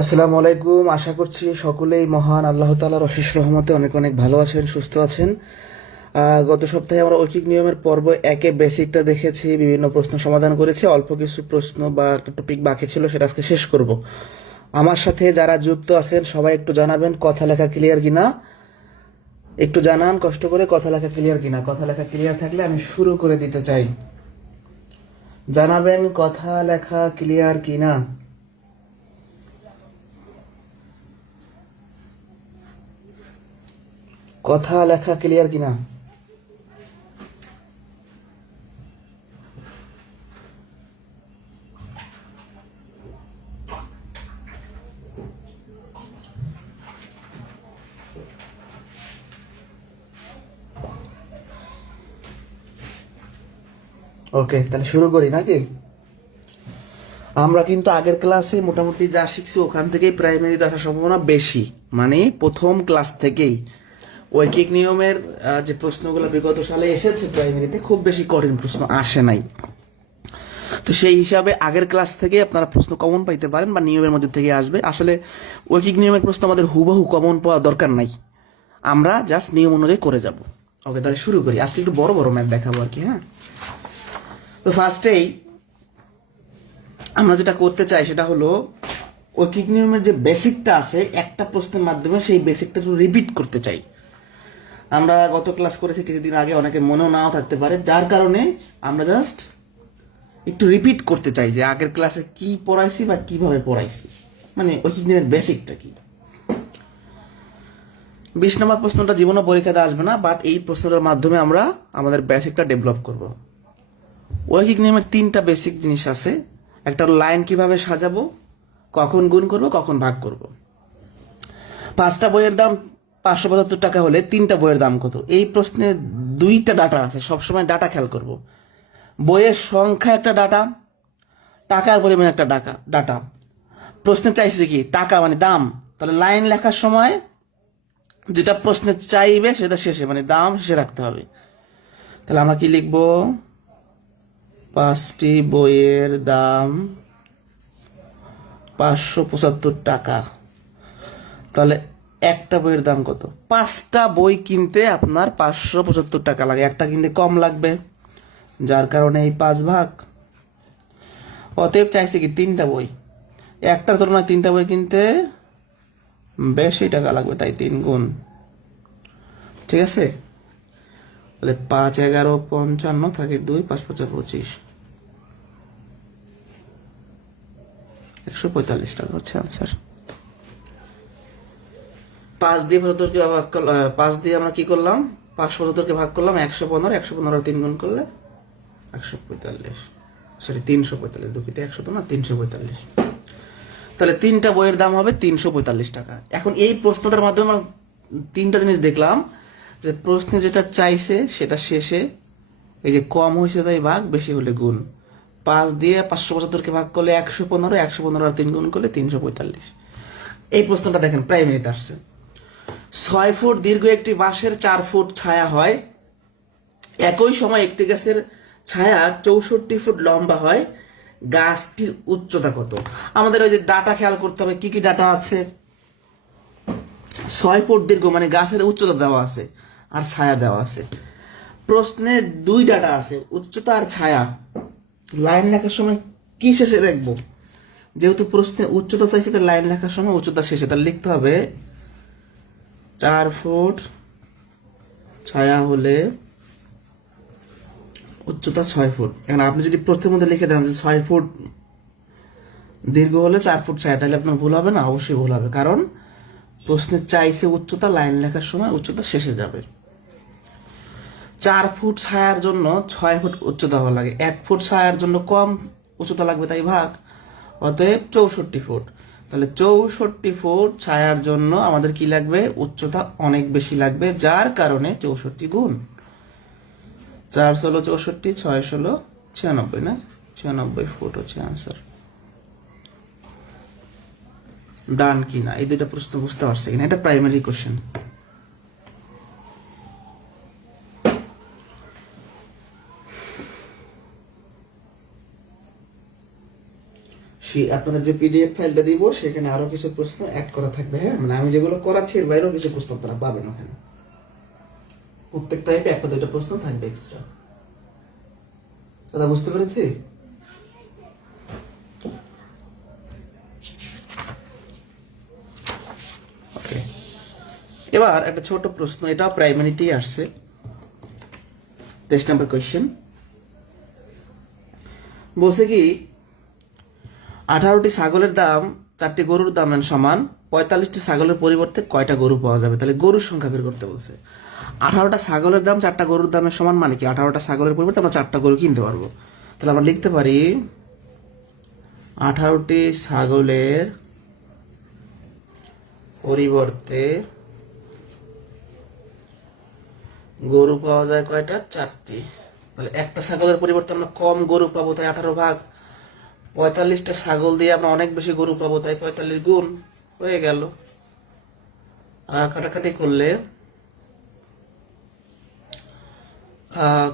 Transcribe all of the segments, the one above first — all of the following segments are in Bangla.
আসসালামু আলাইকুম। আশা করছি সকলেই মহান আল্লাহ তাআলার অশেষ রহমতে অনেক অনেক ভালো আছেন, সুস্থ আছেন। গত সপ্তাহে আমরা ঐকিক নিয়মের পর্ব একে বেসিকটা দেখেছি, বিভিন্ন প্রশ্ন সমাধান করেছি। অল্প কিছু প্রশ্ন বা একটা টপিক বাকি ছিল, সেটা আজকে শেষ করব। আমার সাথে যারা যুক্ত আছেন সবাই একটু জানাবেন কথা লেখা ক্লিয়ার কিনা। একটু জানান কষ্ট করে কথা লেখা ক্লিয়ার কিনা। কথা লেখা ক্লিয়ার থাকলে আমি শুরু করে দিতে চাই। জানাবেন কথা লেখা ক্লিয়ার কিনা। কথা লেখা ক্লিয়ার কিনা। ওকে, তাহলে শুরু করি নাকি? আমরা কিন্তু আগের ক্লাসে মোটামুটি যা শিখছি ওখান থেকেই প্রাইমারিতে আসার সম্ভাবনা বেশি। মানে প্রথম ক্লাস থেকেই ঐকিক নিয়মের যে প্রশ্নগুলো বিগত সালে এসেছে প্রাইমারিতে, খুব বেশি কঠিন প্রশ্ন আসে নাই। তো সেই হিসাবে আগের ক্লাস থেকে আপনারা প্রশ্ন কমন পাইতে পারেন বা নিয়মের মধ্যে থেকে আসবে। আসলে ঐকিক নিয়মের প্রশ্ন আমাদের হুবহু কমন পাওয়া দরকার নাই, আমরা জাস্ট নিয়ম অনুযায়ী করে যাব। ওকে, তাহলে শুরু করি। আজকে একটু বড় বড় ম্যাথ দেখাবো আর কি। হ্যাঁ, তো ফার্স্টেই আমরা যেটা করতে চাই সেটা হলো ঐকিক নিয়মের যে বেসিকটা আছে একটা প্রশ্নের মাধ্যমে সেই বেসিকটা একটু রিপিট করতে চাই। আমরা গত ক্লাস করেছি কিছুদিন আগে, অনেকে মনেও নাও থাকতে পারে, যার কারণে আমরা জাস্ট একটু রিপিট করতে চাই যে আগের ক্লাসে কি পড়াইছি বা কিভাবে পড়াইছি, মানে ঐকিক নিয়মের বেসিকটা কি। 20 নম্বর প্রশ্নটা জীবনও পরীক্ষাতে আসবে না, বাট এই প্রশ্নটার মাধ্যমে আমরা আমাদের বেসিকটা ডেভেলপ করব। ঐকিক নিয়মের 3টা বেসিক জিনিস আছে। একটা লাইন কিভাবে সাজাবো, কখন গুণ করব, কখন ভাগ করব। 5টা বইয়ের দাম 575 টাকা হলে 3টা বইয়ের দাম কত? এই প্রশ্নে 2টা ডাটা আছে, সবসময় ডাটা খেয়াল করব। বইয়ের সংখ্যা একটা ডাটা, টাকার পরিমাণ একটা ডাটা। প্রশ্নে চাইছে কি? টাকা মানে দাম। তাহলে লাইন লেখার সময় যেটা প্রশ্নে চাইবে সেটা শেষে, মানে দাম শেষে রাখতে হবে। তাহলে আমরা কি লিখবো? 5টি বইয়ের দাম 575 টাকা। তাহলে একটা বইয়ের দাম কত? 5টা বই কিনতে আপনার 575 টাকা লাগে, একটা কিনতে কম লাগবে, যার কারণে এই 5 ভাগ। অতএব চাইছে কি? 3টা বই, একটার তুলনায় 3টা বই কিনতে বেশি টাকা লাগবে, তাই 3 গুণ। ঠিক আছে? তাহলে 5 11 55 থাকে 2, 5 5 25, 145 টাকা হচ্ছে আনসার। 5 দিয়ে 75কে ভাগ করলাম, 5 দিয়ে আমরা কি করলাম? 575কে ভাগ করলাম 115, 115 3 গুণ করলে 145, সরি 345, দুঃখিত, 100 তো না, 345। তাহলে 3টা বইয়ের দাম হবে 345 টাকা। এখন এই প্রশ্নটার মাধ্যমে আমরা 3টা জিনিস দেখলাম, যে প্রশ্নে যেটা চাইছে সেটা শেষে, এই যে কম হয়েছে তাই ভাগ, বেশি হলে গুণ। 5 দিয়ে 575কে ভাগ করলে 115, 115 আর 3 গুণ করলে 345। এই প্রশ্নটা দেখেন প্রাইমারিতে আসছে। 6 ফুট দীর্ঘ একটি বাঁশের 4 ফুট ছায়া হয়, একই সময় একটি গাছের ছায়া 64 ফুট লম্বা হয়, গাছটির উচ্চতা কত? আমাদের ওই যে ডাটা খেয়াল করতে হবে, কি কি ডাটা আছে। 6 ফুট দীর্ঘ মানে গাছের উচ্চতা দেওয়া আছে আর ছায়া দেওয়া আছে। প্রশ্নে 2 ডাটা আছে, উচ্চতা আর ছায়া। লাইন লেখার সময় কি শেষে দেখবো? যেহেতু প্রশ্নে উচ্চতা চাইছে, তাহলে লাইন লেখার সময় উচ্চতা শেষে, তাহলে লিখতে হবে 4 ফুট ছায়া হলে উচ্চতা 6 ফুট। এখন আপনি যদি প্রশ্নের মধ্যে লিখে দেন যে 6 ফুট দীর্ঘ হলে 4 ফুট ছায়া, তাহলে আপনার ভুল হবে না? অবশ্যই ভুল হবে, কারণ প্রশ্নে চাইছে উচ্চতা, লাইন লেখার সময় উচ্চতা শেষে যাবে। 4 ফুট ছায়ার জন্য 6 ফুট উচ্চতা হওয়া লাগে, 1 ফুট ছায়ার জন্য কম উচ্চতা লাগবে, তাই ভাগ। অতএব 64 ফুট। তাহলে 64 ফুট ছায়ার জন্য আমাদের কি লাগবে? উচ্চতা অনেক বেশি লাগবে, যার কারণে 64 গুণ 4 ষোলো 64, 6 ষোলো 96, না? 96 ফুট হচ্ছে আনসার। ডান কি না? এই দুইটা প্রশ্ন বুঝতে পারছে কিনা? এটা প্রাইমারি কোশ্চেন। আপনাদের যে পিডিএফ ফাইলটা দিব সেখানে আরো কিছু প্রশ্ন অ্যাড করা থাকবে। হ্যাঁ, মানে আমি যেগুলো করাচ্ছি এর বাইরেও কিছু প্রশ্ন আপনারা পাবেন ওখানে। প্রত্যেক টাইপে একটা দুইটা প্রশ্ন থাকবে এক্সট্রা। কথা বুঝতে পেরেছি? ওকে, এবার একটা ছোট প্রশ্ন, এটাও প্রাইমারিতেই আসছে। 23 নম্বর কোয়েশ্চেন বলছে কি 18টি ছাগলের দাম 4টি গরুর দাম সমান, 45টি ছাগলের পরিবর্তে কয়টা গরু পাওয়া যাবে? তাহলে গরুর সংখ্যা বের করতে বলছে। 18টা ছাগলের দাম 4টা গরুর দামের সমান, মানে কি 18টা ছাগলের পরিবর্তে আমরা 4টা গরু কিনতে পারবো। তাহলে আমরা লিখতে পারি 18টি ছাগলের পরিবর্তে গরু পাওয়া যায় কয়টা? 4টি। তাহলে একটা ছাগলের পরিবর্তে আমরা কম গরু পাবো, তাই 18 ভাগ 45টা ছাগল দিয়ে আমরা অনেক বেশি গরু পাবো, তাই 45 গুণ হয়ে গেল। কাটাকাটি করলে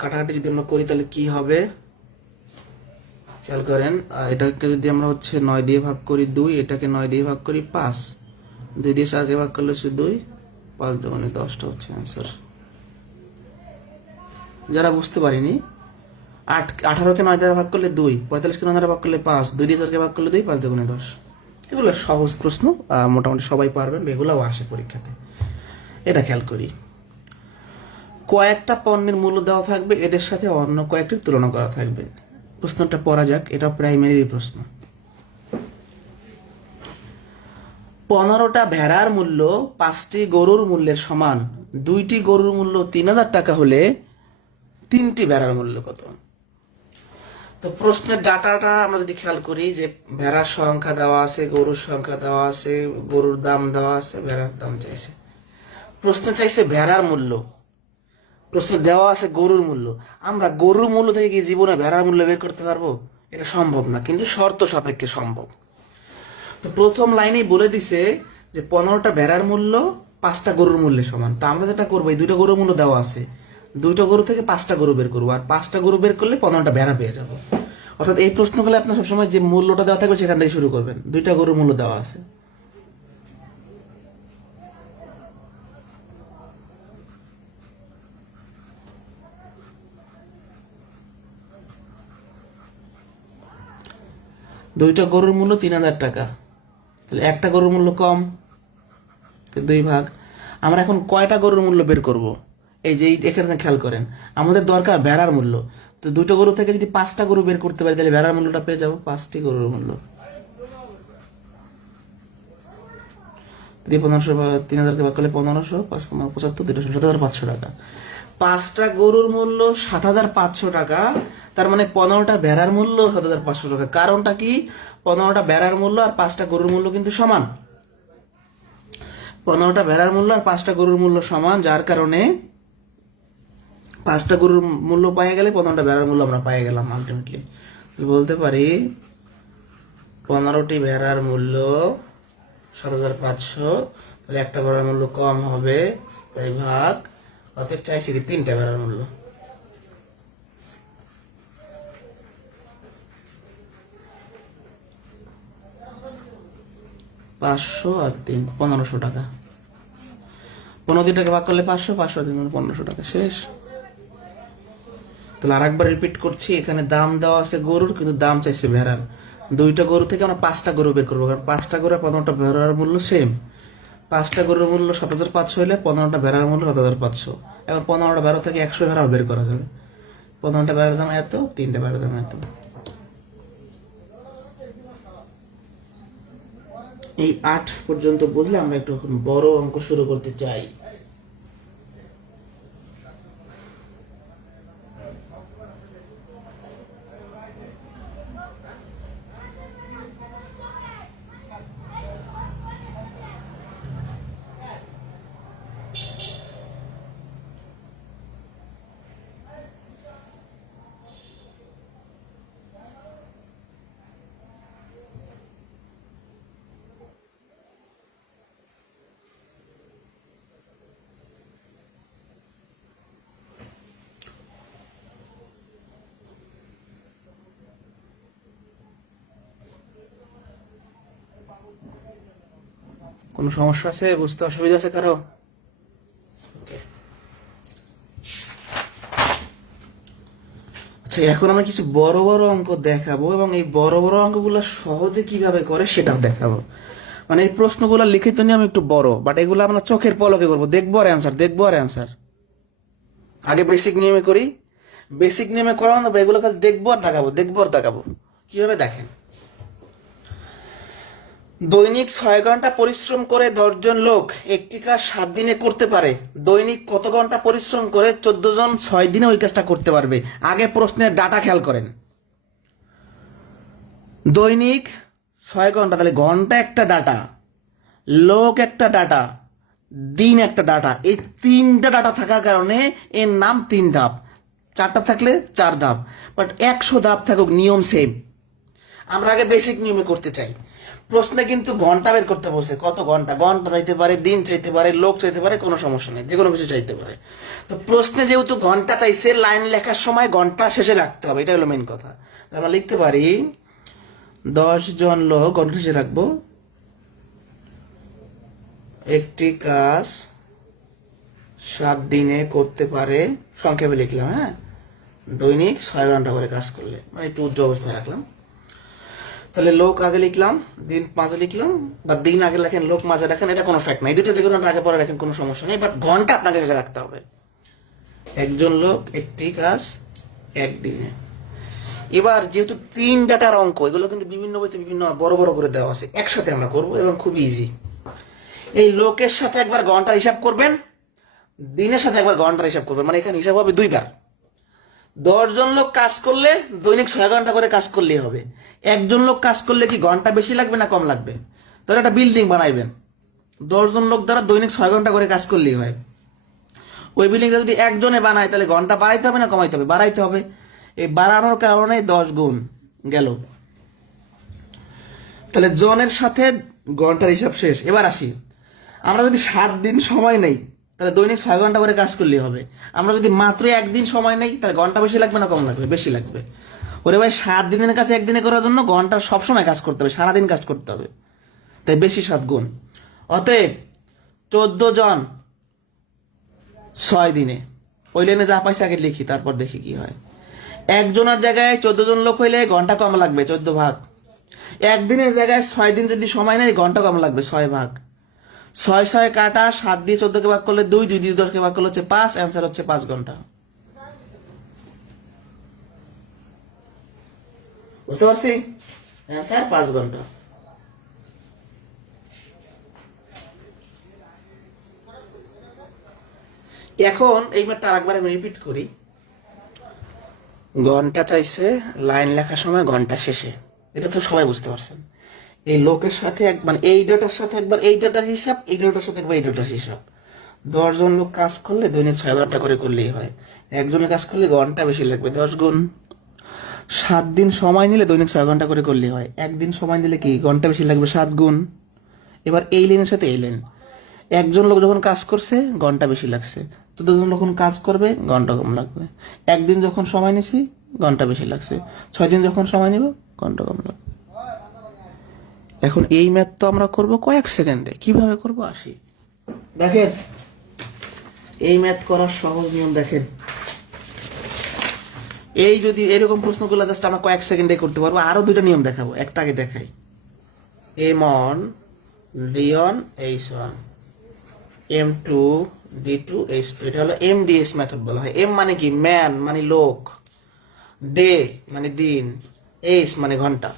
কাটাকাটি যদি আমরা করি তাহলে কি হবে খেয়াল করেন। এটাকে যদি আমরা হচ্ছে 9 দিয়ে ভাগ করি 2, এটাকে 9 দিয়ে ভাগ করি 5, 2 দিয়ে 4কে ভাগ করলে হচ্ছে 2, 5 দুগুণে 10টা হচ্ছে অ্যান্সার। যারা বুঝতে পারিনি, 18কে 9 দ্বারা ভাগ করলে 2, 45কে 9 দ্বারা ভাগ করলে 5, 2 দিয়ে 4কে ভাগ করলে 2, 5 দুগুণে 10। এগুলো সহজ প্রশ্ন, মোটামুটি সবাই পারবেন, এগুলোও আসে পরীক্ষাতে। এটা খেয়াল করি, কয়েকটা পণ্যের মূল্য দেওয়া থাকবে, এদের সাথে অন্য কয়েকটির তুলনা করা থাকবে। প্রশ্নটা পড়া যাক, এটা প্রাইমারি প্রশ্ন। 15টা ভেড়ার মূল্য 5টি গরুর মূল্যের সমান, 2টি গরুর মূল্য 3000 টাকা হলে 3টি ভেড়ার মূল্য কত? তো প্রশ্নের ডাটাটা আমরা যদি খেয়াল করি, যে ভেড়ার সংখ্যা দেওয়া আছে, গরুর সংখ্যা দেওয়া আছে, গরুর দাম দেওয়া আছে, ভেড়ার দাম চাইছে। প্রশ্ন চাইছে ভেড়ার মূল্য, প্রশ্ন দেওয়া আছে গরুর মূল্য। আমরা গরুর মূল্য থেকে কি জীবনে ভেড়ার মূল্য বের করতে পারবো? এটা সম্ভব না, কিন্তু শর্ত সাপেক্ষে সম্ভব। তো প্রথম লাইনেই বলে দিছে যে 15টা ভেড়ার মূল্য 5টা গরুর মূল্যের সমান। তা আমরা যেটা করবো, এই 2টা গরুর মূল্য দেওয়া আছে, 2টা গরু থেকে 5টা গরু বের করবো, আর 5টা গরু বের করলে 15টা ভেড়া পেয়ে যাবো। অর্থাৎ এই প্রশ্নগুলো আপনার সবসময় যে মূল্যটা দেওয়া থাকবে সেখান থেকে শুরু করবেন। 2টা গরুর মূল্য দেওয়া আছে, দুইটা গরুর মূল্য 3000 টাকা, তাহলে একটা গরুর মূল্য কম, 2 ভাগ। আমরা এখন কয়টা গরুর মূল্য বের করব? এই যে এখানে খেয়াল করেন, আমাদের দরকার ভেড়ার মূল্য। তো 2টা গরু থেকে যদি 5টা গরু বের করতে পারি তাহলে ভেড়ার মূল্যটা পেয়ে যাবো, 5টি গরুর মূল্য। 1500 3000কে ভাগ করলে 1500, 5 15 75, 7500 টাকা। 5টা গরুর মূল্য 7500 টাকা, তার মানে 15টা ভেড়ার মূল্য 7500 টাকা। কারণটা কি? 15টা ভেড়ার মূল্য আর 5টা গরুর মূল্য কিন্তু সমান। 15টা ভেড়ার মূল্য আর 5টা গরুর মূল্য সমান, যার কারণে 5টা গরুর মূল্য পাই গেলে 15টা ভেড়ার মূল্য আমরা পাই গেলাম আলটিমেটলি। বলতে পারি 15টি ভেড়ার মূল্য 7500, তাহলে একটা ভেড়ার মূল্য কম হবে, তাই ভাগ। অতএব চাইছি কি 3টা ভেড়ার মূল্য। 500 আর 3 1500 টাকা। 15 টাকা ভাগ করলে 500, 500 আর 3 1500 টাকা, শেষ। তাহলে আরেকবার রিপিট করছি, এখানে দাম দেওয়া আছে গরুর, কিন্তু দাম চাইছে ভেড়ার। 2টা গরু থেকে আমরা 5টা গরু বের করবো, কারণ 5টা গরু আর 15টা ভেড়ার মূল্য সেম। 5টা গরুর মূল্য 7500 হলে 15টা ভেড়ার মূল্য 7500। এখন 15টা ভেড়া থেকে 100 ভেড়াও বের করা যাবে। 15টা ভেড়ার দাম এত, 3টা ভেড়ার দাম এত। এই 8 পর্যন্ত বুঝলে আমরা একটু বড় অঙ্ক শুরু করতে চাই। কোনো সমস্যা আছে, বুঝতে অসুবিধা আছে কারো? Okay. আচ্ছা, এখন আমরা কিছু বড় বড় অঙ্ক দেখাবো এবং এই বড় বড় অঙ্কগুলো সহজে কিভাবে করে সেটাও দেখাবো। মানে এই প্রশ্নগুলো লিখিত নিয়ম একটু বড়, বাট এগুলো আমরা চোখের পলকে করবো, দেখবো আর অ্যান্সার, দেখবো আর অ্যান্সার। আগে বেসিক নিয়মে করি, বেসিক নিয়মে করানো যাবে, এগুলো খালি দেখবো আর দেখাবো, দেখবো আর দেখাবো। কিভাবে দেখেন, দৈনিক 6 ঘন্টা পরিশ্রম করে 10 জন লোক একটি কাজ 7 দিনে করতে পারে। দৈনিক কত ঘন্টা পরিশ্রম করে 14 জন 6 দিনে ওই কাজটা করতে পারবে? আগে প্রশ্নের ডাটা খেয়াল করেন। দৈনিক 6 ঘন্টা, তাহলে ঘন্টা একটা ডাটা, লোক একটা ডাটা, দিন একটা ডাটা। এই 3টা ডাটা থাকার কারণে এর নাম 3 ধাপ। 4টা থাকলে 4 ধাপ, বাট 100 ধাপ থাকুক, নিয়ম সেম। আমরা আগে বেসিক নিয়মে করতে চাই। প্রশ্নে কিন্তু ঘন্টা বের করতে বলছে, কত ঘন্টা। ঘন্টা চাইতে পারে, দিন চাইতে পারে, লোক চাইতে পারে, কোনো সমস্যা নেই, যে কোনো কিছু চাইতে পারে। তো প্রশ্নে যেহেতু ঘন্টা চাইছে, লাইন লেখার সময় ঘন্টা শেষে রাখতে হবে, এটা হলো মেন কথা। আমরা লিখতে পারি 10 জন লোক, ঘন্টা শেষে রাখবো, একটি কাজ 7 দিনে করতে পারে, সংক্ষেপে লিখলাম। হ্যাঁ, দৈনিক 6 ঘন্টা করে কাজ করলে, মানে একটু উজ্জ্বল অবস্থায় রাখলাম। তাহলে লোক আগে লিখলাম, দিন মাঝে লিখলাম, বা দিন আগে লেখেন, লোক মাঝে রাখেন, এটা কোনো ফ্যাক্ট নাই। দুটো যে কোনো আগে পরে রাখেন, কোনো সমস্যা নেই, বাট ঘন্টা আপনাকে শেষে রাখতে হবে। একজন লোক একটি কাজ 1 দিনে। এবার যেহেতু 3 ডাটার অঙ্ক, এগুলো কিন্তু বিভিন্ন বইতে বিভিন্ন বড় বড় করে দেওয়া আছে, একসাথে আমরা করব এবং খুব ইজি। এই লোকের সাথে একবার ঘন্টার হিসাব করবেন, দিনের সাথে একবার ঘন্টার হিসাব করবেন, মানে এখানে হিসাব হবে 2বার। 10 জন লোক কাজ করলে দৈনিক 6 ঘন্টা করে কাজ করলেই হবে। একজন লোক কাজ করলে কি ঘন্টা বেশি লাগবে না কম লাগবে? তাহলে একটা বিল্ডিং বানাইবেন, 10 জন লোক দ্বারা দৈনিক 6 ঘন্টা করে কাজ করলেই হয়। ওই বিল্ডিংটা যদি একজনে বানায়, তাহলে ঘন্টা বাড়াইতে হবে না কমাইতে হবে? বাড়াইতে হবে। এই বাড়ানোর কারণে 10 গুণ গেল। তাহলে জনের সাথে ঘন্টার হিসাব শেষ। এবার আসি, আমরা যদি 7 দিন সময় নেই, তাহলে দৈনিক 6 ঘন্টা করে কাজ করলেই হবে। আমরা যদি মাত্র 1 দিন সময় নেই, তাহলে ঘন্টা বেশি লাগবে না কম লাগবে? বেশি লাগবে। ওরে ভাই, 7 দিনের কাছে 1 দিনে করার জন্য ঘন্টা সবসময় কাজ করতে হবে, সারাদিন কাজ করতে হবে, তাই বেশি 7 গুণ। অতএব 14 জন 6 দিনে। ওই লাইনে যা পাইছে আগে লিখি, তারপর দেখি কি হয়। একজনের জায়গায় 14 জন লোক হইলে ঘন্টা কম লাগবে, 14 ভাগ। একদিনের জায়গায় 6 দিন যদি সময় নেই, ঘন্টা কম লাগবে, 6 ভাগ। 6 6 কাটা, 7 দিয়ে 14কে ভাগ করলে 2, 2 দিয়ে 10কে ভাগ করলে হচ্ছে 5, অ্যান্সার হচ্ছে 5 ঘন্টা। বুঝতে পারছি? অ্যান্সার 5 ঘন্টা। এখন এই ম্যাথটা আরেকবার আমি রিপিট করি। ঘন্টা চাইছে লাইন লেখার সময় ঘন্টা শেষে, এটা তো সবাই বুঝতে পারছেন। এই লোকের সাথে মানে এই ডেটার সাথে একবার এই ডেটার হিসাব, এই ডেটার সাথে একবার এই ডেটার হিসাব। 10 জন লোক কাজ করলে দৈনিক 6 ঘন্টা করে করলেই হয়। একজনের কাজ করলে ঘন্টা বেশি লাগবে, 10 গুণ। 7 দিন সময় নিলে দৈনিক 6 ঘন্টা করে করলেই হয়। 1 দিন সময় নিলে কি ঘন্টা বেশি লাগবে, 7 গুণ। এবার এই লাইনের সাথে এই লাইন, একজন লোক যখন কাজ করছে ঘন্টা বেশি লাগছে, 14 জন যখন কাজ করবে ঘন্টা কম লাগবে। 1 দিন যখন সময় নিছি ঘন্টা বেশি লাগছে, 6 দিন যখন সময় নিব ঘন্টা কম লাগবে। এখন এই ম্যাথ তো আমরা করব কয়েক সেকেন্ডে, কিভাবে করব আসি। দেখেন, এই ম্যাথ করার সহজ নিয়ম দেখেন। এই যদি এরকম প্রশ্নগুলো জাস্ট আমরা কয়েক সেকেন্ডে করতে পারবো। আরো 2টা নিয়ম দেখাবো, একটা আগে দেখাই। M1 D1 H1, M2 D2 H2, এটা হলো MDS মেথড বলা হয়। M মানে কি? ম্যান মানে লোক, ডে মানে দিন, H মানে ঘন্টা।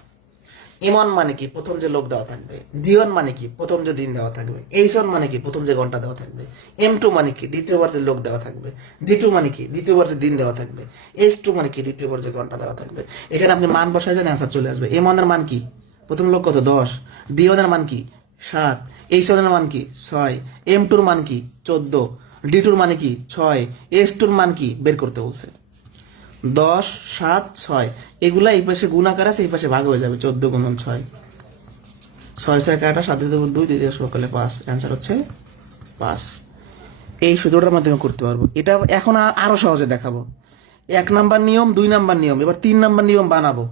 M1 মানে কি? প্রথম যে লোক দেওয়া থাকবে। D1 মানে কি? প্রথম যে দিন দেওয়া থাকবে। H1 মানে কি? প্রথম যে ঘন্টা দেওয়া থাকবে। M2 মানে কি? দ্বিতীয়বার যে লোক দেওয়া থাকবে। D2 মানে কি? দ্বিতীয়বার যে দিন দেওয়া থাকবে। H2 মানে কি? দ্বিতীয়বার যে ঘন্টা দেওয়া থাকবে। এখানে আপনি মান বসাই দেন, অ্যান্সার চলে আসবে। M1 এর মান কি? প্রথম লোক কত? 10। D1 এর মান কি? 7। H1 এর মান কি? 6। M2 এর মান কি? 14। D2 এর মানে কি? 6। H2 এর মান কি বের করতে বলছে। 10, 7, 6 এগুলা এই পাশে গুণাকার আছে, এই পাশে ভাগ হয়ে যাবে। 14 গুণন 6, 6 6 কাটা, 7 দিয়ে 2, 2 দিয়ে সকালে 5, অ্যান্সার হচ্ছে 5। এই সূত্রটার মাধ্যমে করতে পারবো। এটা এখন আরো সহজে দেখাবো। 1 নাম্বার নিয়ম, 2 নাম্বার নিয়ম, এবার 3 নাম্বার নিয়ম বানাবো।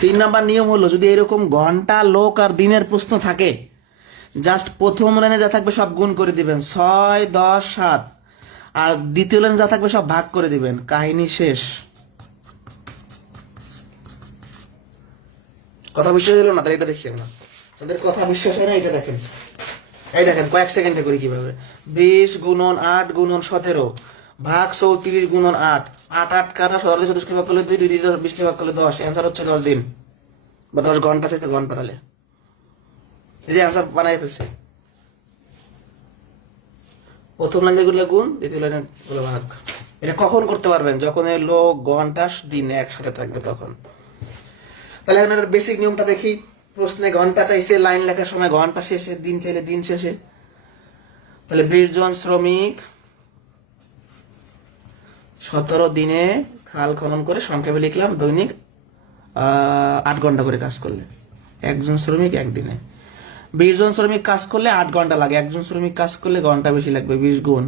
3 নাম্বার নিয়ম হলো, যদি এরকম ঘন্টা, লোক আর দিনের প্রশ্ন থাকে, জাস্ট প্রথম লাইনে যা থাকবে সব গুণ করে দিবেন, 6, 10, 7, আর দ্বিতীয় লাইনে যা থাকবে সব ভাগ করে দিবেন, কাহিনী শেষ। কথা বিশ্বাস হলো না? তাহলে এটা দেখি আমরা, যাদের কথা বিশ্বাস হয় না এটা দেখেন। এই দেখেন কয়েক সেকেন্ডে করি কিভাবে। 20 গুণন 8 গুণন 17 ভাগ 34 গুণন 8, 8 8 কাটা 17 দিয়ে 24 কে ভাগ করলে 2, 2 দিয়ে 20 কে ভাগ করলে 10, অ্যান্সার হচ্ছে 10 দিন বা 10 ঘন্টা থেকে ঘন্টা। তাহলে এই যে অ্যান্সার বানাই ফেলছে। প্রথম লাইনে গুলো গুণ, দ্বিতীয় লাইনে গুলো ভাগ। এটা কখন করতে পারবেন? যখন এই লোক ঘন্টা দিন একসাথে থাকবে তখন। তাহলে এখন বেসিক নিয়মটা দেখি। প্রশ্নে ঘন্টা চাইছে, লাইন লেখার সময় ঘন্টা শেষে, দিন চাইলে দিন শেষে। তাহলে 20 জন শ্রমিক 17 দিনে খাল খনন করে সংক্ষেপে লিখলাম দৈনিক 8 ঘন্টা করে কাজ করলে। একজন শ্রমিক একদিনে। 20 জন শ্রমিক কাজ করলে 8 ঘন্টা লাগে, একজন শ্রমিক কাজ করলে ঘন্টা বেশি লাগবে। 20 গুণ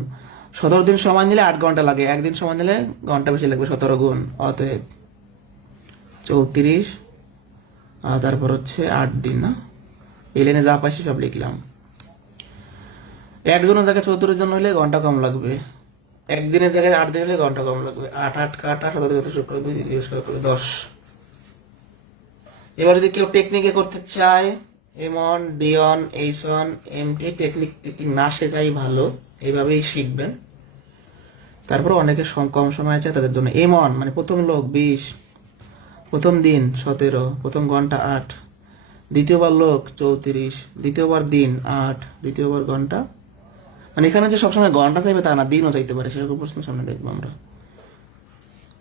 17 দিন সময় নিলে 8 ঘন্টা লাগে, একদিন সময় নিলে ঘন্টা বেশি লাগবে 17 গুণ। অতএব 34, তারপর হচ্ছে 8 দিন। না, এই লাইনে যা পাইছি সব লিখলাম। একজনের জায়গায় 34 জন হলে ঘন্টা কম লাগবে, একদিনের জায়গায় 8 দিন হলে ঘন্টা কম লাগবে। 8 8 কাটা 17 শুক্র 2 10। এবার যদি কেউ টেকনিকে করতে চায়, এমন ডিওন এইসন এমটি টেকনিক না শেখাই ভালো, এইভাবেই শিখবেন। তারপর অনেকে কম সময় আছে তাদের জন্য এমন মানে প্রথম লোক 20, প্রথম দিন 17, প্রথম ঘন্টা 8, দ্বিতীয়বার লোক 34, দ্বিতীয়বার দিন 8, দ্বিতীয়বার ঘন্টা। মানে এখানে যে সবসময় ঘন্টা চাইবে তা না, দিনও চাইতে পারে, সেরকম প্রশ্ন সামনে দেখবো আমরা।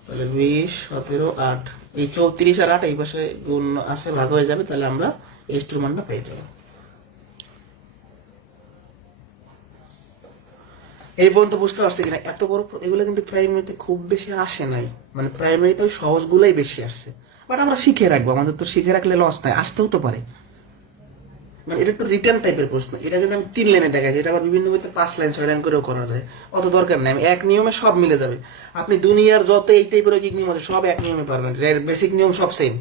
তাহলে 20, 17, 8, এই 34 আর 8 এই পাশে গুণ আছে, ভাগ হয়ে যাবে, তাহলে আমরা h2 মানটা পেয়ে যাবো। এই পর্যন্ত বুঝতে পারছি কিনা? এত বড় এগুলো কিন্তু প্রাইমারিতে খুব বেশি আসে নাই, মানে প্রাইমারিতে ওই সহজগুলোই বেশি আসছে। বাট আমরা শিখে রাখবো, আমাদের তো শিখে রাখলে লস নাই, আসতেও তো পারে। মানে এটা একটু রিটার্ন টাইপের প্রশ্ন। এটা যদি আমি 3 লাইনে দেখাচ্ছি, এটা আবার বিভিন্ন বইতে 5 লাইন 6 লাইন করেও করা যায়, অত দরকার নাই। আমি এক নিয়মে সব মিলে যাবে। আপনি দুনিয়ার যত এই টাইপের কি নিয়ম আছে সব এক নিয়মে পারবেন, বেসিক নিয়ম সব সেম।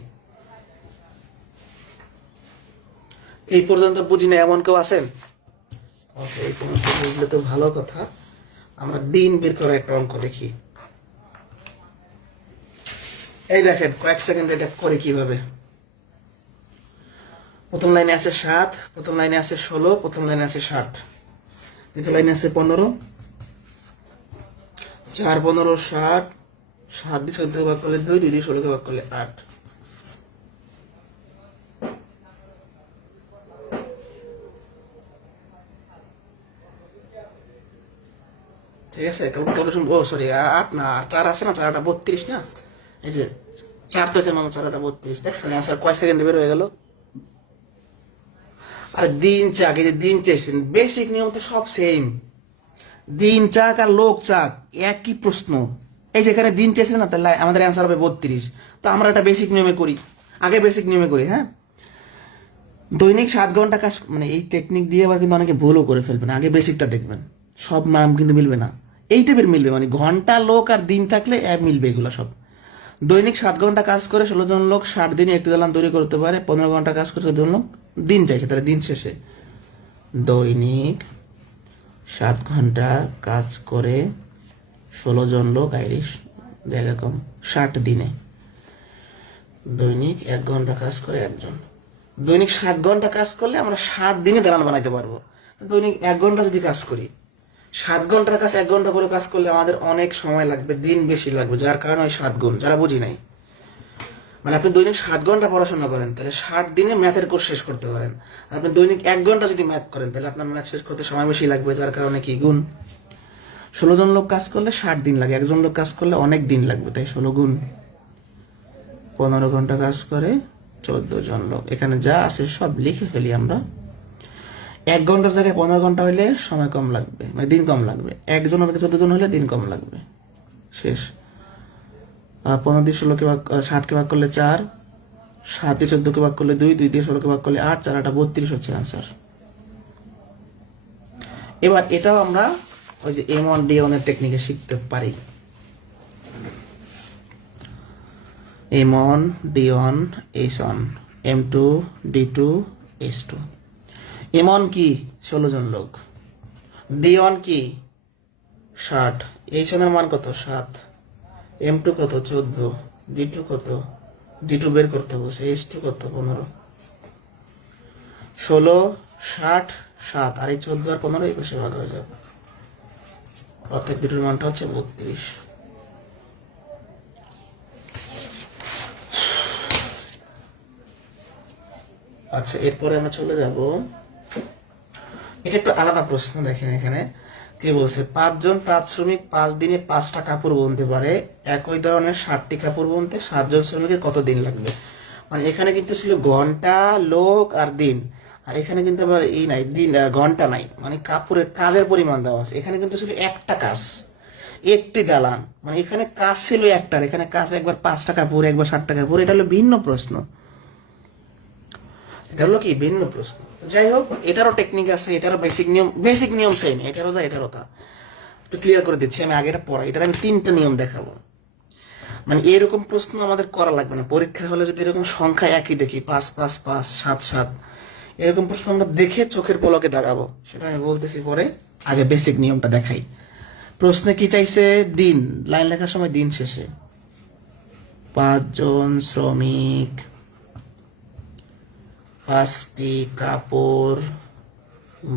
এই পর্যন্ত বুঝি না এমন কেউ আছেন? এই পর্যন্ত বুঝলে তো ভালো কথা। আমরা দিন বের করে একটা অঙ্ক দেখি। এই দেখেন কয়েক সেকেন্ড এটা করে কিভাবে। প্রথম লাইনে আছে 7, প্রথম লাইনে আছে 16, প্রথম লাইনে আছে 60, দ্বিতীয় লাইনে আছে 15, 4 15 60, 7 দিয়ে 14 ভাগ করলে 2, 2 দিয়ে 16 ভাগ করলে 8। ঠিক আছে, ক্যালকুলেশন। ও সরি, 8 না 4 আছে না, 4 32 না, এই যে 4 তো এখানে 4 32। দেখছেন অ্যান্সার কয় সেকেন্ডে বের হয়ে গেল? আর দিন চাক, এই যে দিন চাইছেন, বেসিক নিয়ম তো সব সেম। দিন চাক আর লোক চাক একই প্রশ্ন। এই যেখানে দিন চাইছে না, তাহলে আমাদের অ্যান্সার হবে 32। তো আমরা একটা বেসিক নিয়মে করি, আগে বেসিক নিয়মে করি। হ্যাঁ, দৈনিক 7 ঘন্টা কাজ, মানে এই টেকনিক দিয়ে আবার কিন্তু অনেকে ভুলও করে ফেলবেন। আগে বেসিকটা দেখবেন, সব নাম কিন্তু মিলবে না, এই টাইপের মিলবে, মানে ঘন্টা লোক আর দিন থাকলে মিলবে এগুলো সব। দৈনিক 7 ঘন্টা কাজ করে 16 জন লোক 60 দিনে একটি দালান তৈরি করতে পারে। 15 ঘন্টা কাজ করে 2 লোক দিন চাইছে, তাহলে দিন শেষে দৈনিক 7 ঘন্টা কাজ করে 16 জন লোক, আইরিশ জায়গা কম, 60 দিনে দৈনিক 1 ঘন্টা কাজ করে একজন। দৈনিক 7 ঘন্টা কাজ করলে আমরা 60 দিনে দালান বানাইতে পারবো। দৈনিক 1 ঘন্টা যদি কাজ করি, 7 ঘন্টার কাজ 1 ঘন্টা করে কাজ করলে আমাদের অনেক সময় লাগবে, দিন বেশি লাগবে, যার কারণে ওই 7 গুণ। যারা বুঝি নাই, মানে আপনি দৈনিক 7 ঘন্টা পড়াশোনা করেন তাহলে 60 দিনে ম্যাথের কোর্স শেষ করতে পারেন। আপনি দৈনিক 1 ঘন্টা যদি ম্যাথ করেন তাহলে আপনার ম্যাথ শেষ করতে সময় বেশি লাগবে, যার কারণে কি গুণ। 16 জন লোক কাজ করলে 60 দিন লাগে, একজন লোক কাজ করলে অনেক দিন লাগবে, তাই 16 গুণ। 15 ঘন্টা কাজ করে 14 জন লোক। এখানে যা আছে সব লিখে ফেলি আমরা। 1 ঘন্টার জায়গায় 15 ঘন্টা হলে সময় কম লাগবে, মানে দিন কম লাগবে। একজন 14 জন হলে দিন কম লাগবে, শেষ। 15 দিয়ে 16 কে ভাগ, 60 কে ভাগ করলে 4, 7 দিয়ে 14 কে ভাগ করলে 2, 2 দিয়ে 16 কে ভাগ করলে 8, 4 8 32 হচ্ছে আনসার। এবার এটাও আমরা ওই যে M1 D1 এর টেকনিকে শিখতে পারি। M1 D1 S1, M2 D2 S2। M1 কি 16 জন লোক, D1 কি 60, H1 এর মান কত 7, M2 কত 14, D2 কত, D2 বের করতে বসে, H2 কত 15, 16 60 7 আর এই 14 আর 15 এই পাশে ভাগ হয়ে যাবে, অর্থাৎ D2 এর মানটা হচ্ছে 32। আচ্ছা, এরপরে আমরা চলে যাব, এটা একটু আলাদা প্রশ্ন। দেখেন এখানে কি বলছে, 5 জন তাঁত শ্রমিক 5 দিনে 5টা কাপড় বুনতে পারে, একই ধরনের 60টি কাপড় বুনতে 7 জন শ্রমিকের কত দিন লাগবে। মানে এখানে কিন্তু ছিল ঘন্টা, লোক আর দিন, আর এখানে কিন্তু আবার এই নাই, দিন ঘন্টা নাই, মানে কাপড়ের কাজের পরিমাণ দেওয়া আছে। এখানে কিন্তু ছিল একটা কাজ, একটি দালান, মানে এখানে কাজ ছিল একটার, এখানে কাজ একবার 5টা কাপড়, একবার 60টা কাপড়। এটা হলো ভিন্ন প্রশ্ন, এটা হলো কি ভিন্ন প্রশ্ন। যাই হোক, এটারও টেকনিক আছে, এটারও বেসিক নিয়ম সেম, এটারও যা এটারও তা। একটু ক্লিয়ার করে দিচ্ছি, আমি আগে এটা পড়াই, এটার আমি 3টা নিয়ম দেখাবো। মানে এরকম প্রশ্ন আমাদের করা লাগবে না, পরীক্ষা হলে যদি এরকম সংখ্যা একই দেখি 5 5 5 7 7 এরকম প্রশ্ন আমরা দেখে চোখের পলকে দাগাবো, সেটা আমি বলতেছি পরে। আগে বেসিক নিয়মটা দেখাই। প্রশ্নে কি চাইছে, দিন, লাইন লেখার সময় দিন শেষে 5 জন শ্রমিক 5টি কাপড়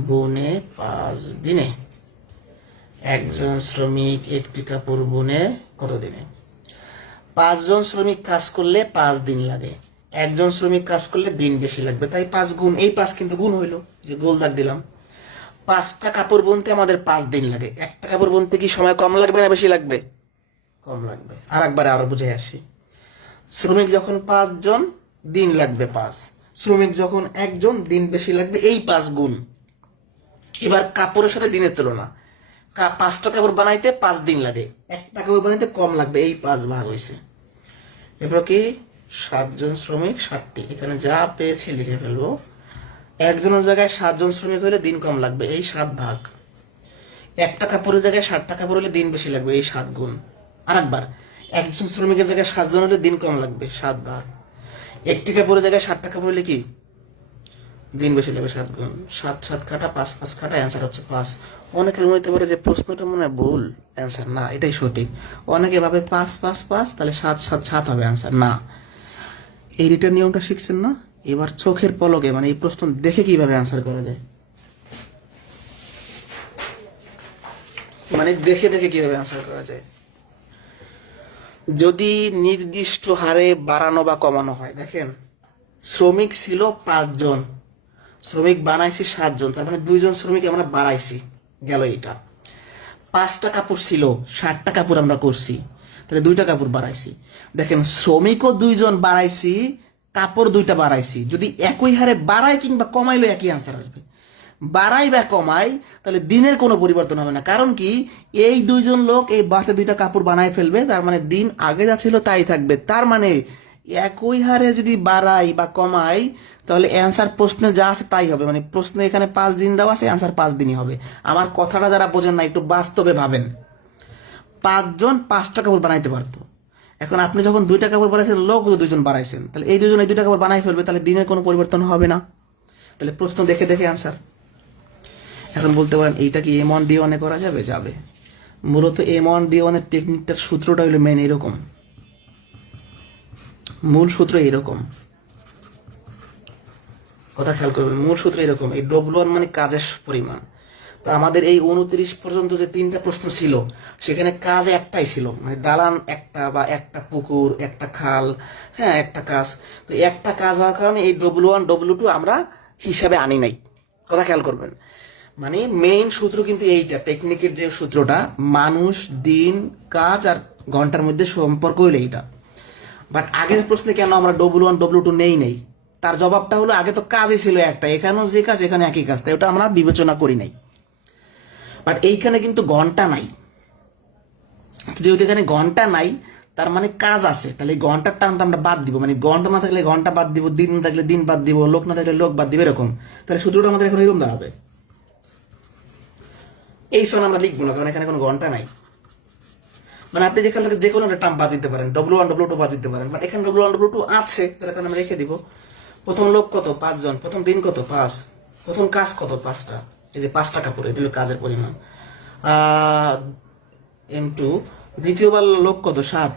বুনে 5 দিনে, একজন শ্রমিক 1টি কাপড় বুনে কত দিনে। 5 জন শ্রমিক কাজ করলে 5 দিন লাগে, একজন শ্রমিক কাজ করলে দিন বেশি লাগবে, তাই 5 গুণ, এই 5 কিন্তু গুণ হইলো, যে গোল দাগ দিলাম। 5টা কাপড় বুনতে আমাদের 5 দিন লাগে, একটা কাপড় বুনতে কি সময় কম লাগবে না বেশি লাগবে? কম লাগবে। আর একবার আরো বুঝে আসি, শ্রমিক যখন 5 জন, দিন লাগবে 5, শ্রমিক যখন 1 জন, দিন বেশি লাগবে, এই 5 গুণ। এবার কাপড়ের সাথে দিনের তুলনা, 5টা কাপড় বানাইতে 5 দিন লাগে, একটা কাপড় বানাইতে কম লাগবে, এই 5 ভাগ হয়েছে। এরপর কি 7 জন শ্রমিক 60টি, এখানে যা পেয়েছি লিখে ফেলবো। একজনের জায়গায় 7 জন শ্রমিক হলে দিন কম লাগবে, এই 7 ভাগ। একটা কাপড়ের জায়গায় 60টা কাপড় হলে দিন বেশি লাগবে, এই 7 গুণ। আর একবার, একজন শ্রমিকের জায়গায় 7 জন হলে দিন কম লাগবে, 7 ভাগ। একটি কাপড়ের জায়গায় 60টা কাপড় হলে কি দিন বেশি লাগবে, 7 গুণ। 7 7 কাটা, 5 5 কাটা, অ্যান্সার হচ্ছে 5। অনেকের মনে হতে পারে যে প্রশ্নটা মনে হয় ভুল, অ্যান্সার না, এটাই সঠিক। অনেকে ভাবে 5 5 5 তাহলে 7 7 7 হবে অ্যান্সার, না। এই রিটার্ন নিয়মটা শিখছেন না, এবার চোখের পলকে, মানে এই প্রশ্ন দেখে কিভাবে অ্যান্সার করা যায়, মানে দেখে দেখে কিভাবে অ্যান্সার করা যায়। যদি নির্দিষ্ট হারে বাড়ানো বা কমানো হয়, দেখেন শ্রমিক ছিল 5 জন, শ্রমিক বানাইছি 7 জন, তার মানে 2 জন শ্রমিক আমরা বাড়াইছি, গেল এটা। 5টা কাপড় ছিল, 60টা কাপড় আমরা করছি, তাহলে 2টা কাপড় বাড়াইছি। দেখেন শ্রমিকও 2 জন বাড়াইছি, কাপড় 2টা বাড়াইছি। যদি একই হারে বাড়াই কিংবা কমাইলে একই আনসার আসবে। বাড়াই বা কমাই, তাহলে দিনের কোনো পরিবর্তন হবে না। কারণ কি, এই 2 জন লোক এই বাসে 2টা কাপড় বানায় ফেলবে, তার মানে দিন আগে যা ছিল তাই থাকবে। তার মানে একই হারে যদি বাড়াই বা কমাই, তাহলে অ্যান্সার প্রশ্নে যা আছে তাই হবে। মানে প্রশ্নে এখানে 5 দিন দেওয়া আছে, অ্যান্সার 5 দিনই হবে। আমার কথাটা যারা বোঝেন না, একটু বাস্তবে ভাবেন। 5 জন 5টা কাপড় বানাইতে পারতো, এখন আপনি যখন 2টা কাপড় বানাইছেন, লোক 2 জন বানাইছেন, তাহলে এই 2 জন এই 2টা কাপড় বানাই ফেলবে, তাহলে দিনের কোনো পরিবর্তন হবে না। তাহলে প্রশ্ন দেখে দেখে অ্যান্সার। এখন বলতে পারেন এইটা কি M1 D1 এ করা যাবে? যাবে। মূলত M1 D1 এর টেকনিকটার সূত্রটা হলো মেন এরকম, মূল সূত্র এরকম, কথা খেয়াল করবেন। মূল সূত্র এরকম, এই W1 মানে কাজের পরিমাণ। তো আমাদের এই 29 পর্যন্ত যে 3টা প্রশ্ন ছিল, সেখানে কাজ একটাই ছিল, মানে দালান একটা বা একটা পুকুর, একটা খাল, হ্যাঁ একটা কাজ। তো একটা কাজ হওয়ার কারণে এই W1 W2 আমরা হিসাবে আনি নাই, কথা খেয়াল করবেন। মানে মেইন সূত্র কিন্তু এইটা, টেকনিকের যে সূত্রটা, মানুষ, দিন, কাজ আর ঘন্টার মধ্যে সম্পর্ক হইলো এইটা। বাট আগের প্রশ্নে কেন আমরা W1 W2 নেই, তার জবাবটা হলো আগে তো কাজই ছিল একটা, এখানেও যে কাজ এখানে একই কাজ, তাই ওটা আমরা বিবেচনা করি নাই। বাট এইখানে কিন্তু ঘন্টা নাই, যেহেতু এখানে ঘন্টা নাই, তার মানে কাজ আছে, তাহলে এই ঘন্টার টার্মটা আমরা বাদ দিব। মানে ঘন্টা না থাকলে ঘন্টা বাদ দিব, দিন না থাকলে দিন বাদ দিব, লোক না থাকলে লোক বাদ দিব, এরকম। তাহলে সূত্রটা আমাদের এখন এরকম দাঁড়াবে। এই সন আমরা লিখবো না, কারণ এখানে কোনো ঘন্টা নাই। মানে আপনি যেখান থেকে যে কোনো একটা টার্ম বাদ দিতে পারেন, W1 W2 বাদ দিতে পারেন, বাট এখানে W1 W2 আছে, তার কারণে আমরা রেখে দিব। প্রথম লোক কত? 5 জন। প্রথম দিন কত? 5। প্রথম কাজ কত? 5টা। এই যে 5টা কাপড়, এটা হলো কাজের পরিমাণ। M2। দ্বিতীয়বার লোক কত? 7।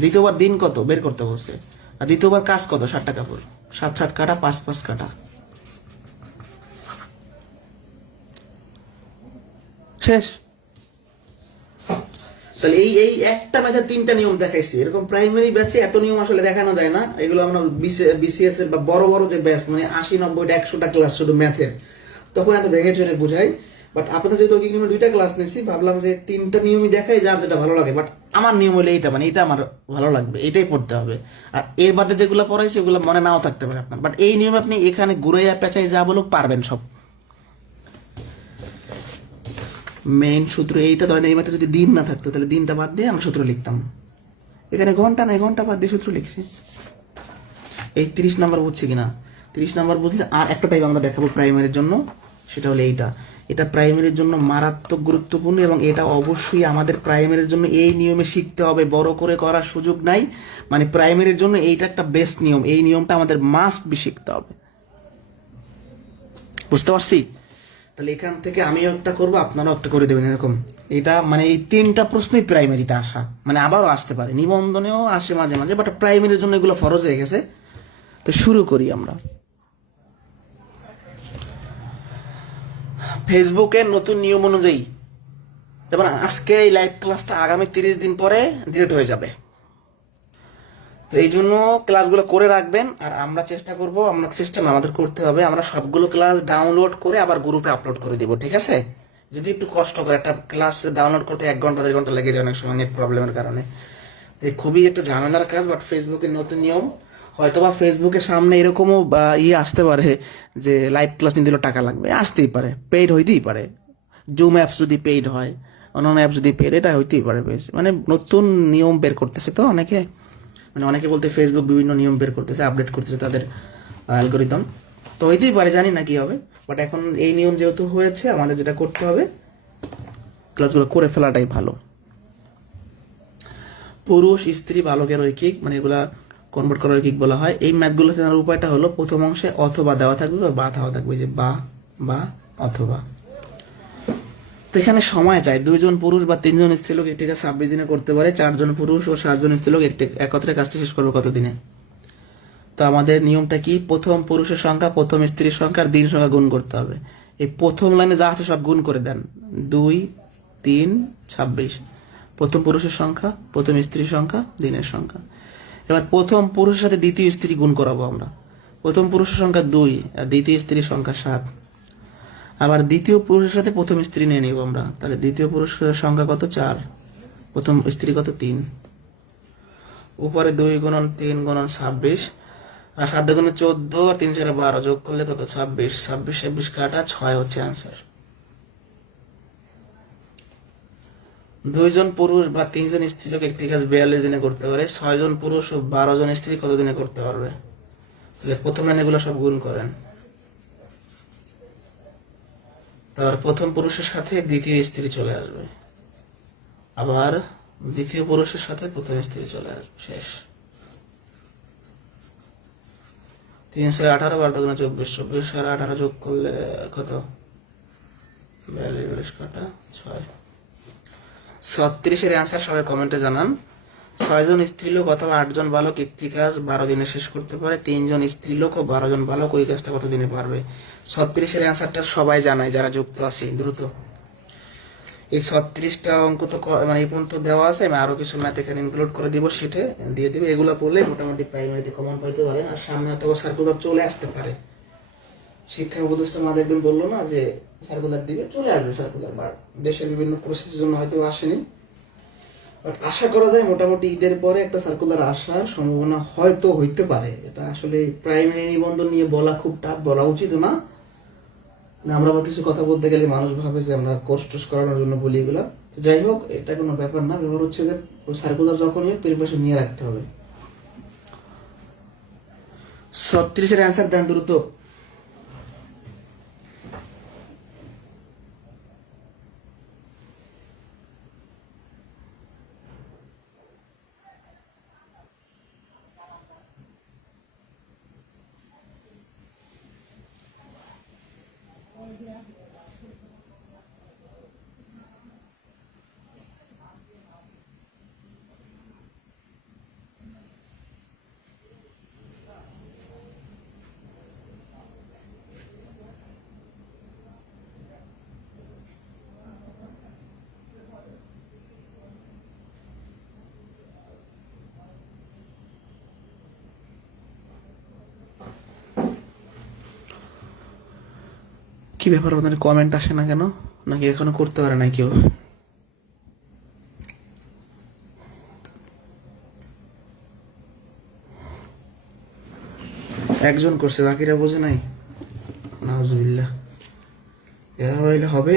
দ্বিতীয়বার দিন কত বের করতে বলছে। আর দ্বিতীয়বার কাজ কত? 7টা কাপড়। 7 7 কাটা, 5 5 কাটা, শেষ। তাহলে এই এই একটা ম্যাথে 3টা নিয়ম দেখাইছি। এরকম প্রাইমারি ব্যাচে এত নিয়ম আসলে দেখানো যায় না। এগুলো আমরা বিসিএস এর বা বড় বড় যে ব্যাচ, মানে 80 90টা 100টা ক্লাস শুধু ম্যাথের, তখন এত ভেঙে চড়ে বোঝাই। বাট আপনাদের যেহেতু ঐকিক নিয়মে 2টা ক্লাস নিয়েছি, ভাবলাম যে 3টা নিয়মই দেখাই, যার যেটা ভালো লাগে। বাট আমার নিয়ম হলো এইটা, মানে এটা আমার ভালো লাগবে, এটাই পড়তে হবে। আর এর বাদে যেগুলো পড়াইছি ওগুলো মনে নাও থাকতে পারে আপনার, বাট এই নিয়মে আপনি এখানে ঘুরাইয়া পেঁচাই যা বলো পারবেন সব। মেইন সূত্র এইটা। ধরেন এই ম্যাথে যদি দিন না থাকতো তাহলে দিনটা বাদ দিয়ে আমরা সূত্র লিখতাম। এখানে ঘন্টা নাই, ঘন্টা বাদ দিয়ে সূত্র লিখছি। এই 30 নাম্বার বুঝছি কিনা? 30 নাম্বার বুঝলে আর একটা টাইপ আমরা দেখাবো প্রাইমারির জন্য, সেটা হলো এইটা। এটা প্রাইমারির জন্য মারাত্মক গুরুত্বপূর্ণ, এবং এটা অবশ্যই আমাদের প্রাইমারির জন্য এই নিয়মে শিখতে হবে, বড় করে করার সুযোগ নাই। মানে প্রাইমারির জন্য এইটা একটা বেস্ট নিয়ম, এই নিয়মটা আমাদের মাস্ট বি শিখতে হবে। বুঝতে পারছি? তাহলে এখান থেকে আমিও একটা করবো, আপনারাও একটা করে দেবেন এরকম। এটা মানে এই 3টা প্রশ্নই প্রাইমারিতে আসা, মানে আবারও আসতে পারে, নিবন্ধনেও আসে মাঝে মাঝে, বাট প্রাইমারির জন্য এগুলো ফরজ হয়ে গেছে। তো শুরু করি আমরা। ফেসবুকের নতুন নিয়ম অনুযায়ী, যেমন আজকে এই লাইভ ক্লাসটা আগামী 30 দিন পরে ডিলিট হয়ে যাবে, তো এই জন্য ক্লাসগুলো করে রাখবেন। আর আমরা চেষ্টা করব, আমরা চেষ্টা না, আমাদের করতে হবে, আমরা সবগুলো ক্লাস ডাউনলোড করে আবার গ্রুপে আপলোড করে দিব, ঠিক আছে? যদি একটু কষ্ট করে, একটা ক্লাস ডাউনলোড করতে 1 ঘন্টা 1.5 ঘন্টা লেগে যায় অনেক সময় নেট প্রবলেমের কারণে। খুবই একটা ঝামেলার কাজ। বাট ফেসবুকের নতুন নিয়ম, হয়তোবা ফেসবুকের সামনে এরকমও আসতে পারে যে লাইভ ক্লাস নিতে দিলেও টাকা লাগবে, আসতেই পারে, পেইড হইতেই পারে। জুম অ্যাপস যদি পেইড হয়, অন্যান্য অ্যাপস যদি পেইড, এটা হইতেই পারে। বেশ মানে নতুন নিয়ম বের করতেছে তো অনেকে, মানে অনেকে বলতে ফেসবুক বিভিন্ন নিয়ম বের করতেছে, আপডেট করতেছে তাদের অ্যালগোরিদম, তো হইতেই পারে, জানি না কি হবে। বাট এখন এই নিয়ম যেহেতু হয়েছে, আমাদের যেটা করতে হবে, ক্লাসগুলো করে ফেলাটাই ভালো। পুরুষ স্ত্রী বালকের ঐকিক, মানে এগুলা কনভার্ট করার ঐকিক বলা হয়। এই ম্যাথগুলো চেনার উপায়টা হলো, প্রথম অংশে অথবা দেওয়া থাকবে বা দেওয়া থাকবে, যে বা অথবা। তো এখানে সময় চাই, 2জন পুরুষ বা 3জন স্ত্রীলোক একটি কাজ 26 দিনে করতে পারে, 4জন পুরুষ ও 7জন স্ত্রীলোক একত্রে কাজটি শেষ করবে কত দিনে? তো আমাদের নিয়মটা কি? প্রথম পুরুষের সংখ্যা, প্রথম স্ত্রীর সংখ্যা আর দিন সংখ্যা গুণ করতে হবে। এই প্রথম লাইনে যা আছে সব গুণ করে দেন, 2 3 26। প্রথম পুরুষের সংখ্যা, প্রথম স্ত্রীর সংখ্যা, দিনের সংখ্যা। এবার প্রথম পুরুষের সাথে দ্বিতীয় স্ত্রী গুণ করাবো আমরা। প্রথম পুরুষের সংখ্যা 2 আর দ্বিতীয় স্ত্রীর সংখ্যা 7। আবার দ্বিতীয় পুরুষের সাথে প্রথম স্ত্রী নিয়ে নিব আমরা, তাহলে দ্বিতীয় পুরুষের সংখ্যা কত? 4, প্রথম স্ত্রী কত? 3। উপরে 2 গুণন 3 গুণন 26, আর 7 গুণে 14, আর 3 4 12, যোগ করলে কত? 26। 26 26 কাটা 6 হচ্ছে অ্যান্সার। 2জন পুরুষ বা 3জন স্ত্রী লোক একটি কাজ 42 দিনে করতে পারে, 6জন পুরুষ ও 12জন স্ত্রী কত দিনে করতে পারবে? তাহলে প্রথম লাইন এগুলো সব গুণ করেন। তারপর প্রথম পুরুষের সাথে দ্বিতীয় স্ত্রী চলে আসবে, আবার দ্বিতীয় পুরুষের সাথে প্রথম স্ত্রী চলে আসবে, শেষ। 318, 12 গুণে 24, 24 আর 18 যোগ করলে কত? 42 42 কাটা 6। 36-এর অ্যান্সার সবাই কমেন্টে জানান। 6জন স্ত্রীলোক অথবা 8জন বালক একটি কাজ 12 দিনে শেষ করতে পারে, 3জন স্ত্রীলোক ও 12জন বালক ওই কাজটা কত দিনে পারবে? 36-এর অ্যান্সারটা সবাই জানায় যারা যুক্ত আছে, দ্রুত। এই 36টা অঙ্ক তো মানে এই পর্যন্ত দেওয়া আছে, আমি আরো কিছু ম্যাথ এখানে ইনক্লুড করে দিব, সেটা দিয়ে দিবে। এগুলো পড়লে মোটামুটি প্রাইমারিতে কমন পাইতে পারেন। আর সামনে হয়তো সার্কুলার চলে আসতে পারে। শিক্ষা উপদেষ্টা মাঝে একদিন বললো না যে সার্কুলার দিবে, চলে আসবে সার্কুলার, বা দেশের বিভিন্ন প্রসেসের জন্য হয়তো আসেনি, বাট আশা করা যায় মোটামুটি ঈদের পরে একটা সার্কুলার আসার সম্ভাবনা হয়তো হইতে পারে। এটা আসলে প্রাইমারি নিবন্ধন নিয়ে বলা খুব টাফ, বলা উচিত না। আমরা আবার কিছু কথা বলতে গেলে মানুষ ভাবে যে আমরা কোর্স টোর্স করানোর জন্য বলি এগুলা। তো যাই হোক, এটা কোনো ব্যাপার না। ব্যাপার হচ্ছে যে সার্কুলার যখনই প্রিপারেশন নিয়ে রাখতে হবে। 36-এর অ্যান্সার দেন দ্রুত। কি ব্যাপার, ওদের কমেন্ট আসে না কেন? নাকি এখনো করতে পারে নাই কেউ? একজন করছে, বাকিরা বোঝে নাই। নাউজুবিল্লাহ, এরা হইলে হবে?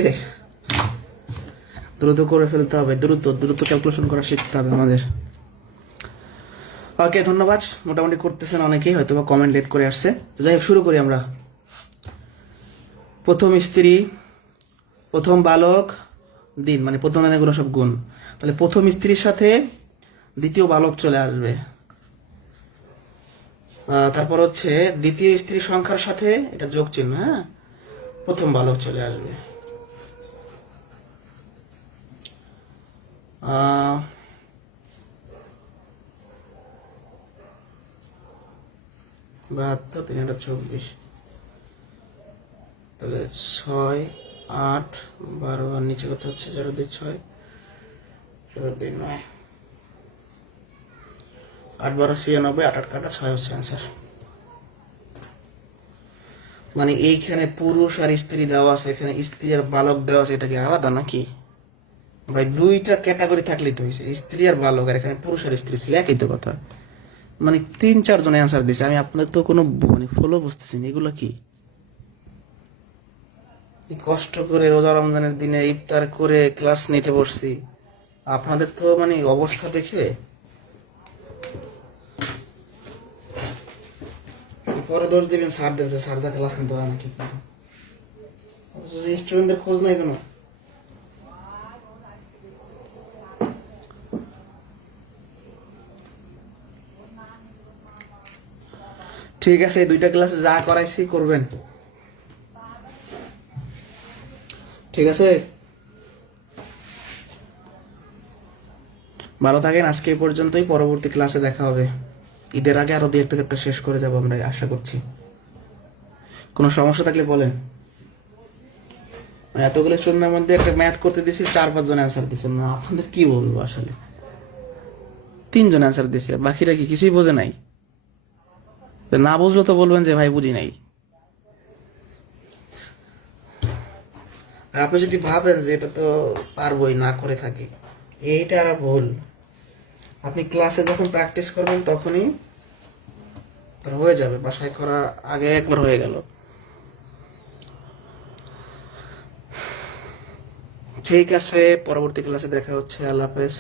দ্রুত করে ফেলতে হবে, দ্রুত দ্রুত ক্যালকুলেশন করা শিখতে হবে আমাদের। ওকে, ধন্যবাদ। মোটামুটি করতেছেন অনেকেই, হয়তো বা কমেন্ট লেট করে আসছে। তো যাই হোক, শুরু করি আমরা। প্রথম স্ত্রী, প্রথম বালক, দিন, মানে প্রথম লাইনে এগুলো সব গুণ। তাহলে প্রথম স্ত্রীর সাথে দ্বিতীয় বালক চলে আসবে। তারপর হচ্ছে দ্বিতীয় স্ত্রী সংখ্যার সাথে এটা যোগ চিহ্ন, হ্যাঁ, প্রথম বালক চলে আসবে। 72, 3 এটা 24, তাহলে 6, 8, 12, আর নিচে কত হচ্ছে? 0, 2, 6, 7, 2, 9, 8, 12, 96, 8, 8 কাটা 6 হচ্ছে অ্যান্সার। মানে এইখানে পুরুষ আর স্ত্রী দেওয়া আছে, এখানে স্ত্রী আর বালক দেওয়া আছে, এটা কি আলাদা নাকি ভাই? দুইটা ক্যাটাগরি থাকলেই তো হয়েছে, স্ত্রী আর বালক, আর এখানে পুরুষ আর স্ত্রী ছিল, একই তো কথা। মানে 3-4 জনে অ্যান্সার দিছে, আমি আপনাদের তো কোনো মানে ফলো বুঝতেছি না। এগুলো কি কষ্ট করে রোজা রমজানের দিনে ইফতার করে ক্লাস নিতে বসছি, আপনাদের তো মানে অবস্থা দেখে পরে দোষ দিবেন স্যার দিয়েছে, স্যার যা ক্লাস নিতে হয় না ঠিক মতো, স্টুডেন্টদের খোঁজ নাই কোনো। ঠিক আছে, এই দুইটা ক্লাসে যা করাইছি করবেন, ঠিক আছে? ভালো থাকেন, আজকে এই পর্যন্তই। পরবর্তী ক্লাসে দেখা হবে। ঈদের আগে আরো 2-1টা চ্যাপ্টার শেষ করে যাবো আমরা, আশা করছি। কোনো সমস্যা থাকলে বলেন। এতগুলো শূন্যের মধ্যে একটা ম্যাথ করতে দিছি, 4-5 জন অ্যান্সার দিচ্ছেন না, আপনাদের কি বলবো আসলে। 3 জন অ্যান্সার দিছে, বাকিরা কি কিছুই বোঝে নাই? না বুঝলো তো বলবেন যে ভাই বুঝি নাই। আর আপনি যদি ভাবেন যে এটা তো পারবোই না করে থাকি, এইটা আর ভুল। আপনি ক্লাসে যখন প্র্যাকটিস করবেন তখনই হয়ে যাবে, বাসায় করার আগে একবার হয়ে গেল। ঠিক আছে, পরবর্তী ক্লাসে দেখা হচ্ছে। আল্লাহ হাফেজ।